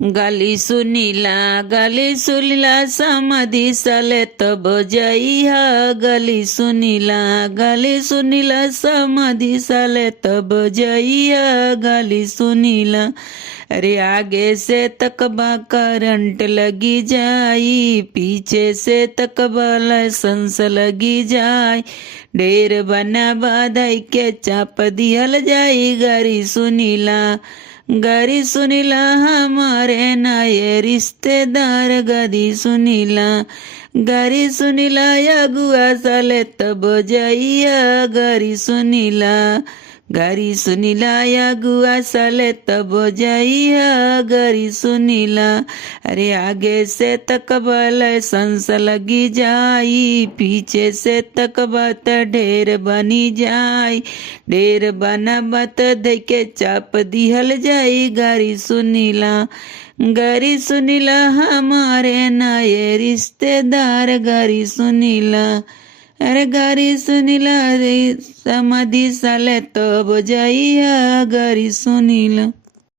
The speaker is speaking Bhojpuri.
गाली सुनीला समाधि साले तब जइहा। गाली सुनीला समाधि साले तब जइहा। गाली सुनीला अरे आगे से तकबा करंट लगी जाई, पीछे से तकबा लाइसेंस लगी जाई। ढेर बना बाधाई के चाप दिहल जाई। गारी सुनीला हमारे नए रिश्तेदार। गारी सुनीला अगुआ साले तब जइया। गारी सुनीला अगुआ साले तब जइया। गारी सुनीला अरे आगे से तकबा लाइसेंस लगी जाई, पीछे से तकबा त ढेर बनी जाई। ढेर बना बत देके चाप दिहल जाई। गारी सुनीला हमारे नए रिश्तेदार। गारी सुनीला अरे गारी सुनीला रे समाधि साले तब जइया। गारी सुनीला।